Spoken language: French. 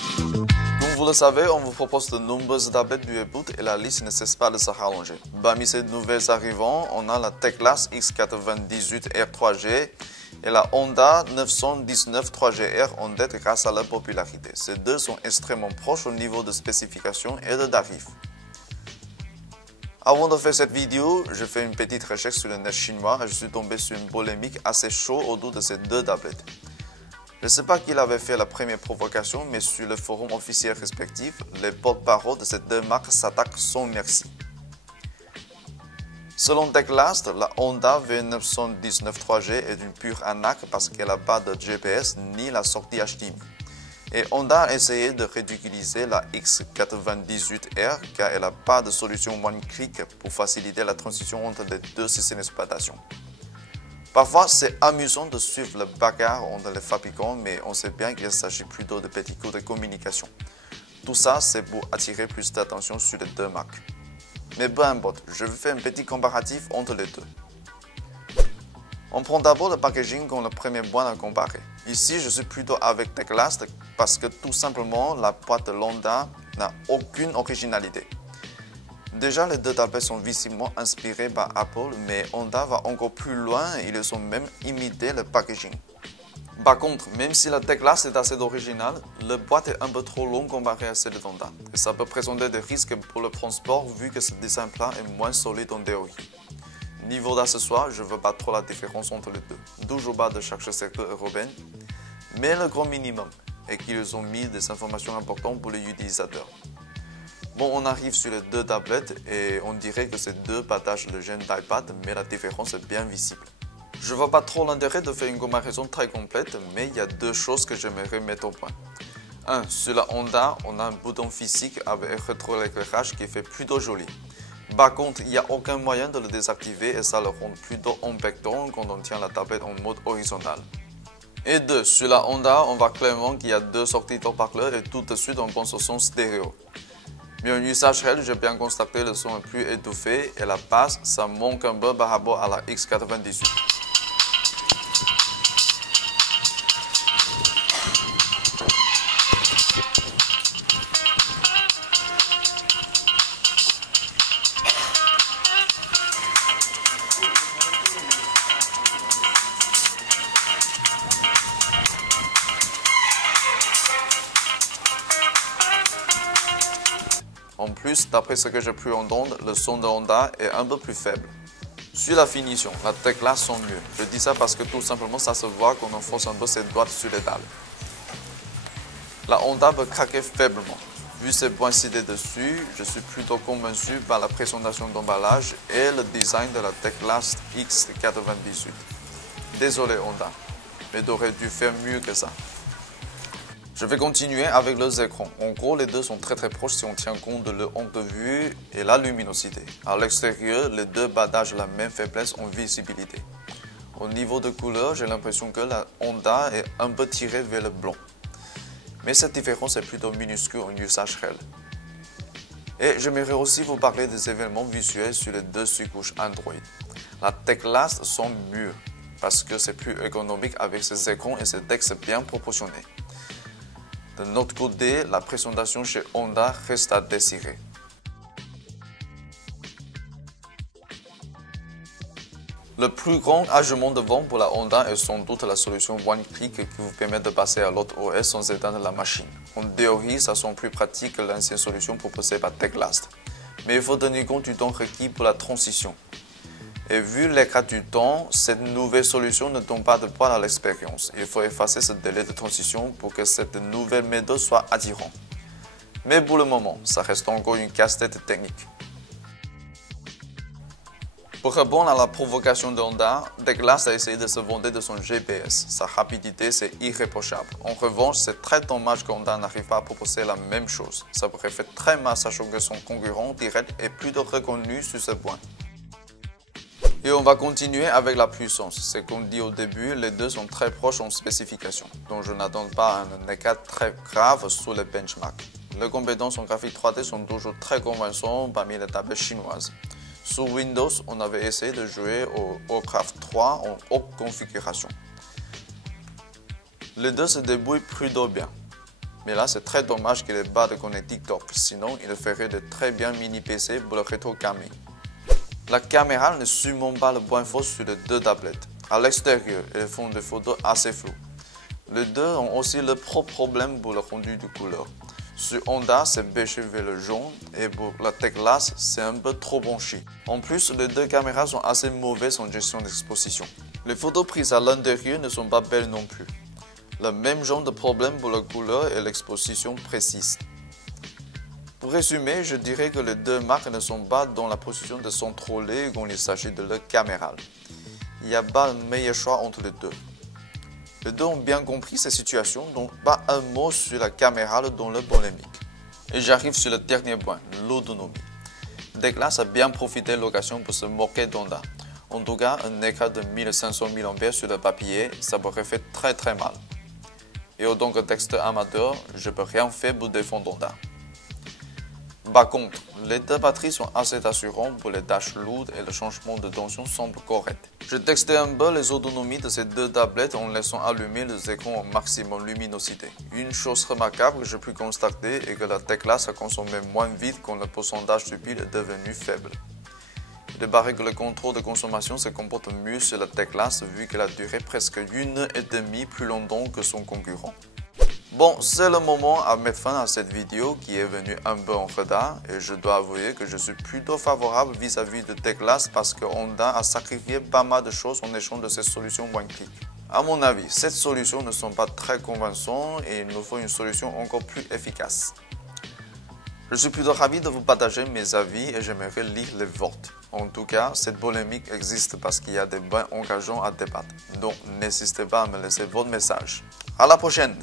Comme vous le savez, on vous propose de nombreuses tablettes du e-book et la liste ne cesse pas de se rallonger. Parmi ces nouvelles arrivants, on a la Teclast X98R 3G et la Honda 919 3GR en tête grâce à leur popularité. Ces deux sont extrêmement proches au niveau de spécification et de tarifs. Avant de faire cette vidéo, je fais une petite recherche sur le net chinois et je suis tombé sur une polémique assez chaude autour de ces deux tablettes. Je ne sais pas qui avait fait la première provocation, mais sur le forum officiel respectif, les porte-paroles de ces deux marques s'attaquent sans merci. Selon Teclast, la Honda V919 3G est une pure arnaque parce qu'elle n'a pas de GPS ni la sortie HDMI. Et Honda a essayé de ridiculiser la X98R car elle n'a pas de solution one-click pour faciliter la transition entre les deux systèmes d'exploitation. Parfois, c'est amusant de suivre le bagarre entre les fabricants, mais on sait bien qu'il s'agit plutôt de petits coups de communication. Tout ça, c'est pour attirer plus d'attention sur les deux marques. Mais peu importe, je vais faire un petit comparatif entre les deux. On prend d'abord le packaging comme le premier point à comparer. Ici, je suis plutôt avec Teclast parce que tout simplement, la boîte de Honda n'a aucune originalité. Déjà, les deux tablettes sont visiblement inspirées par Apple, mais Honda va encore plus loin et ils ont même imité le packaging. Par contre, même si la Teclast est assez originale, la boîte est un peu trop longue comparée à celle de Honda. Et ça peut présenter des risques pour le transport vu que ce design plat est moins solide en théorie. Niveau d'accessoires, je ne vois pas trop la différence entre les deux. Toujours pas de chaque secteur européen, mais le grand minimum est qu'ils ont mis des informations importantes pour les utilisateurs. Bon, on arrive sur les deux tablettes et on dirait que ces deux partagent le gène d'iPad, mais la différence est bien visible. Je ne vois pas trop l'intérêt de faire une comparaison très complète, mais il y a deux choses que j'aimerais mettre au point. 1. Sur la Honda, on a un bouton physique avec un rétroéclairage qui fait plutôt joli. Par contre, il n'y a aucun moyen de le désactiver et ça le rend plutôt impactant quand on tient la tablette en mode horizontal. Et 2. Sur la Honda, on voit clairement qu'il y a deux sorties haut-parleurs et tout de suite on pense au son stéréo. Mais en usage réel, j'ai bien constaté que le son est plus étouffé et la basse, ça manque un peu par rapport à la X98. En plus, d'après ce que j'ai pu entendre, le son de Honda est un peu plus faible. Sur la finition, la Teclast sont mieux. Je dis ça parce que tout simplement ça se voit quand on force un peu ses doigts sur les dalles. La Honda peut craquer faiblement. Vu ces points cités dessus, je suis plutôt convaincu par la présentation d'emballage et le design de la Teclast X98. Désolé Honda, mais t'aurais dû faire mieux que ça. Je vais continuer avec leurs écrans. En gros, les deux sont très proches si on tient compte de leur angle de vue et la luminosité. À l'extérieur, les deux partagent la même faiblesse en visibilité. Au niveau de couleur, j'ai l'impression que la Honda est un peu tirée vers le blanc. Mais cette différence est plutôt minuscule en usage réel. Et j'aimerais aussi vous parler des événements visuels sur les deux surcouches Android. La Teclast sont mieux parce que c'est plus économique avec ses écrans et ses textes bien proportionnés. De notre côté, la présentation chez Honda reste à désirer. Le plus grand argument de vente pour la Honda est sans doute la solution One-Click qui vous permet de passer à l'autre OS sans éteindre la machine. En théorie, ça semble plus pratique que l'ancienne solution proposée par Teclast. Mais il faut tenir compte du temps requis pour la transition. Et vu l'écart du temps, cette nouvelle solution ne donne pas de poids à l'expérience. Il faut effacer ce délai de transition pour que cette nouvelle méthode soit attirante. Mais pour le moment, ça reste encore une casse-tête technique. Pour répondre à la provocation de Honda, Teclast a essayé de se vanter de son GPS. Sa rapidité, c'est irréprochable. En revanche, c'est très dommage que Honda n'arrive pas à proposer la même chose. Ça pourrait faire très mal sachant que son concurrent direct est plutôt reconnu sur ce point. Et on va continuer avec la puissance. C'est comme dit au début, les deux sont très proches en spécification, donc je n'attends pas un écart très grave sur les benchmarks. Les compétences en graphique 3D sont toujours très convaincantes parmi les tablettes chinoises. Sur Windows, on avait essayé de jouer au Warcraft 3 en haute configuration. Les deux se débrouillent plutôt bien. Mais là, c'est très dommage qu'il n'ait pas de connectique TikTok, sinon il ferait de très bien mini PC pour le rétro-gaming. La caméra ne surmonte pas le point fort sur les deux tablettes. À l'extérieur, elles font des photos assez floues. Les deux ont aussi leur propre problème pour le rendu de couleur. Sur Honda, c'est beige vers le jaune et pour la Teclas, c'est un peu trop blanchi. En plus, les deux caméras sont assez mauvaises en gestion d'exposition. Les photos prises à l'intérieur ne sont pas belles non plus. Le même genre de problème pour la couleur et l'exposition précise. Pour résumer, je dirais que les deux marques ne sont pas dans la position de s'entrôler quand il s'agit de leur caméra. Il n'y a pas de meilleur choix entre les deux. Les deux ont bien compris cette situation, donc pas un mot sur la caméra dans leur polémique. Et j'arrive sur le dernier point, l'autonomie. Teclas a bien profité de l'occasion pour se moquer d'Honda. En tout cas, un écran de 1500 mAh sur le papier, ça pourrait faire très mal. Et en tant que texteur amateur, je peux rien faire pour défendre Honda. Par contre, les deux batteries sont assez assurantes pour les tâches lourdes et le changement de tension semble correct. J'ai testé un peu les autonomies de ces deux tablettes en laissant allumer les écrans au maximum luminosité. Une chose remarquable que j'ai pu constater est que la Teclas a consommé moins vite quand le pourcentage de pile est devenu faible. Il paraît que le contrôle de consommation se comporte mieux sur la Teclas vu qu'elle a duré presque 1h30 plus longtemps que son concurrent. Bon, c'est le moment à mettre fin à cette vidéo qui est venue un peu en retard et je dois avouer que je suis plutôt favorable vis-à-vis de Teclas parce que Honda a sacrifié pas mal de choses en échange de cette solution one-click. À mon avis, ces solutions ne sont pas très convaincantes et il nous faut une solution encore plus efficace. Je suis plutôt ravi de vous partager mes avis et j'aimerais lire les votes. En tout cas, cette polémique existe parce qu'il y a des points engageants à débattre. Donc, n'hésitez pas à me laisser votre message. À la prochaine!